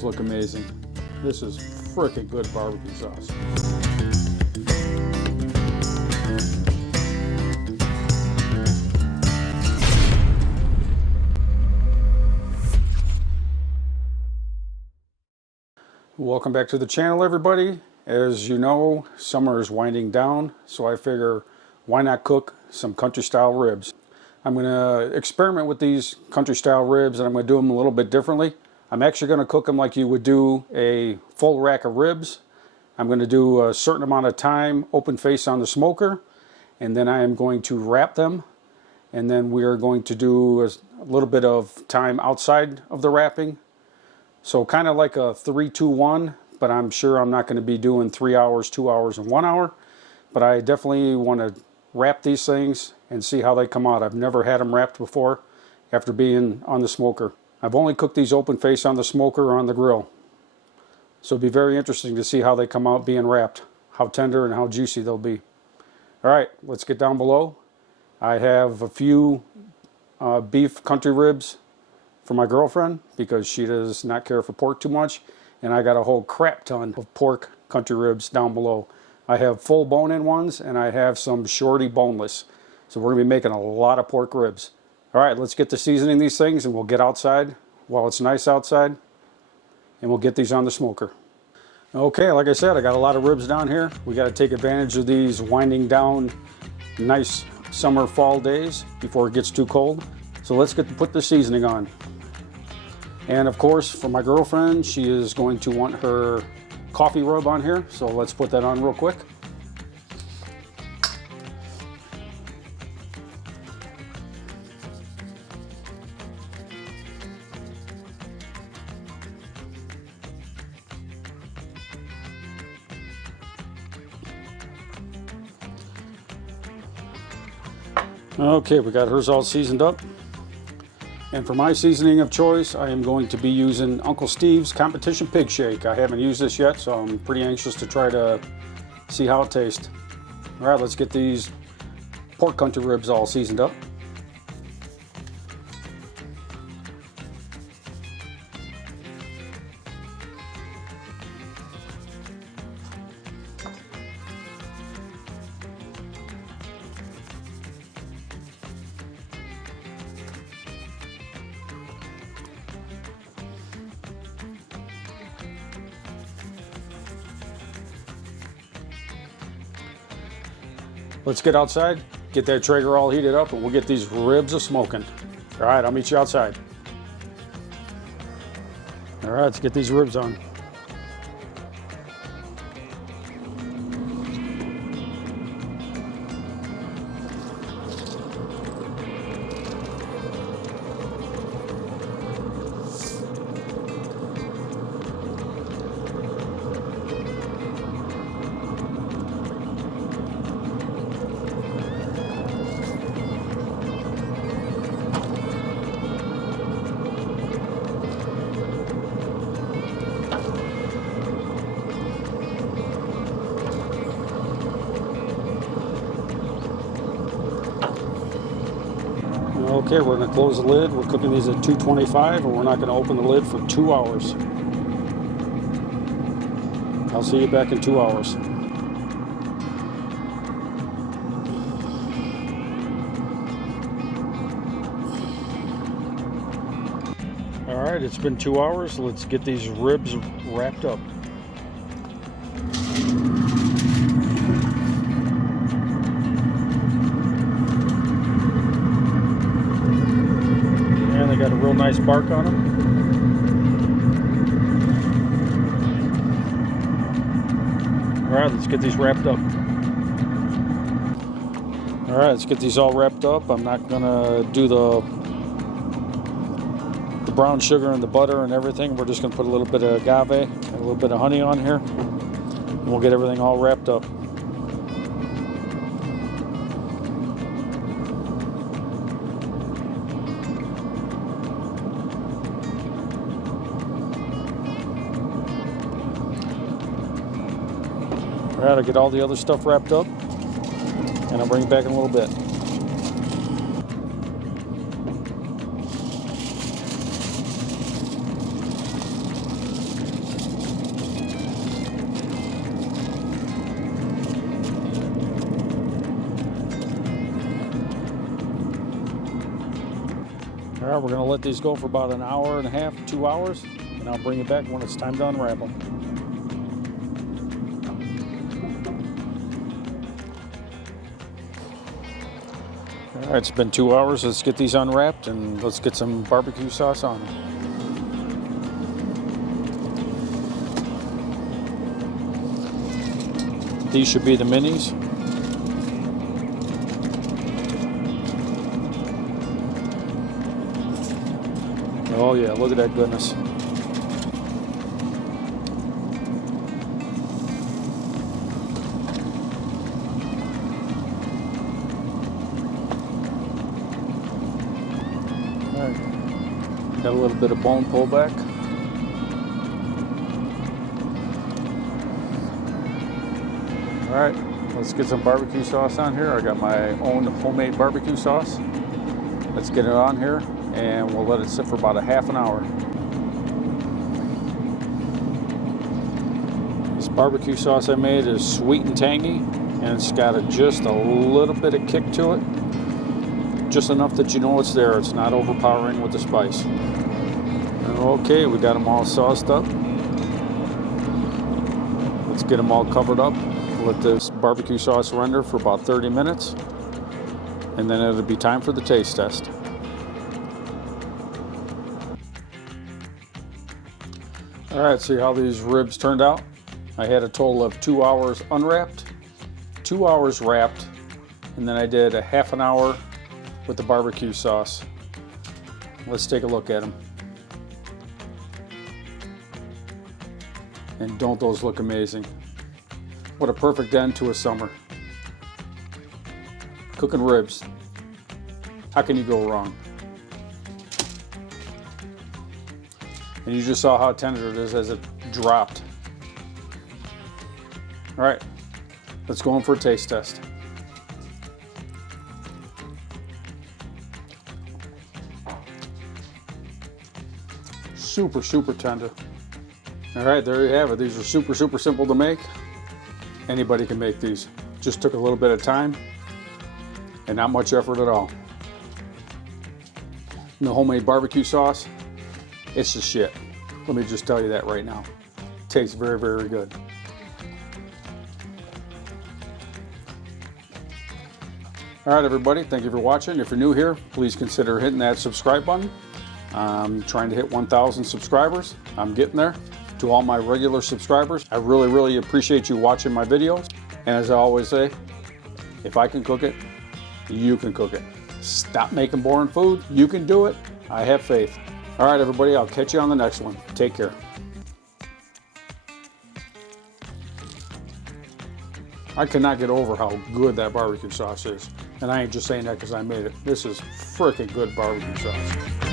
those look amazing. This is frickin' good barbecue sauce. Welcome back to the channel, everybody. As you know, summer is winding down, so I figure why not cook some country style ribs. I'm going to experiment with these country style ribs, and I'm going to do them a little bit differently. I'm actually going to cook them like you would do a full rack of ribs. I'm going to do a certain amount of time open face on the smoker, and then I am going to wrap them, and then we are going to do a little bit of time outside of the wrapping. So kind of like a 3-2-1, but I'm sure I'm not going to be doing 3 hours, 2 hours, and 1 hour. But I definitely want to wrap these things and see how they come out. I've never had them wrapped before after being on the smoker. I've only cooked these open face on the smoker or on the grill. So it'll be very interesting to see how they come out being wrapped, how tender and how juicy they'll be. All right, let's get down below. I have a few beef country ribs for my girlfriend because she does not care for pork too much. And I got a whole crap ton of pork country ribs down below. I have full bone-in ones and I have some shorty boneless. So we're going to be making a lot of pork ribs. All right, let's get to seasoning these things and we'll get outside while it's nice outside. And we'll get these on the smoker. Okay, like I said, I got a lot of ribs down here. We got to take advantage of these winding down nice summer fall days before it gets too cold. So let's put the seasoning on. And of course, for my girlfriend, she is going to want her coffee rub on here. So let's put that on real quick. Okay, we got hers all seasoned up. And for my seasoning of choice, I am going to be using Uncle Steve's Competition Pig Shake. I haven't used this yet, so I'm pretty anxious to try to see how it tastes. All right, let's get these pork country ribs all seasoned up. Let's get outside, get that Traeger all heated up, and we'll get these ribs a-smoking. All right, I'll meet you outside. All right, let's get these ribs on. Okay, we're going to close the lid. We're cooking these at 225, and we're not going to open the lid for 2 hours. I'll see you back in 2 hours. All right, it's been 2 hours. Let's get these ribs wrapped up. They got a real nice bark on them. All right, let's get these wrapped up. All right, let's get these all wrapped up. I'm not gonna do the brown sugar and the butter and everything. We're just gonna put a little bit of agave and a little bit of honey on here, and we'll get everything all wrapped up. All right, I'll get all the other stuff wrapped up, and I'll bring it back in a little bit. All right, we're gonna let these go for about an hour and a half, 2 hours, and I'll bring it back when it's time to unwrap them. All right, it's been 2 hours. Let's get these unwrapped and let's get some barbecue sauce on them. These should be the minis. Oh yeah, look at that goodness. All right, got a little bit of bone pullback. All right, let's get some barbecue sauce on here. I got my own homemade barbecue sauce. Let's get it on here and we'll let it sit for about a half an hour. This barbecue sauce I made is sweet and tangy, and it's got just a little bit of kick to it. Just enough that you know it's there. It's not overpowering with the spice. Okay, we got them all sauced up. Let's get them all covered up. Let this barbecue sauce render for about 30 minutes, and then it'll be time for the taste test. All right, see how these ribs turned out? I had a total of 2 hours unwrapped, 2 hours wrapped, and then I did a half an hour with the barbecue sauce. Let's take a look at them. And don't those look amazing? What a perfect end to a summer. Cooking ribs. How can you go wrong? And you just saw how tender it is as it dropped. All right, let's go in for a taste test. Super, super tender. All right, there you have it. These are super, super simple to make. Anybody can make these. Just took a little bit of time and not much effort at all. And the homemade barbecue sauce, it's the shit. Let me just tell you that right now. Tastes very, very good. All right, everybody, thank you for watching. If you're new here, please consider hitting that subscribe button. I'm trying to hit 1,000 subscribers. I'm getting there. To all my regular subscribers, I really, really appreciate you watching my videos. And as I always say, if I can cook it, you can cook it. Stop making boring food. You can do it. I have faith. All right, everybody, I'll catch you on the next one. Take care. I cannot get over how good that barbecue sauce is. And I ain't just saying that because I made it. This is freaking good barbecue sauce.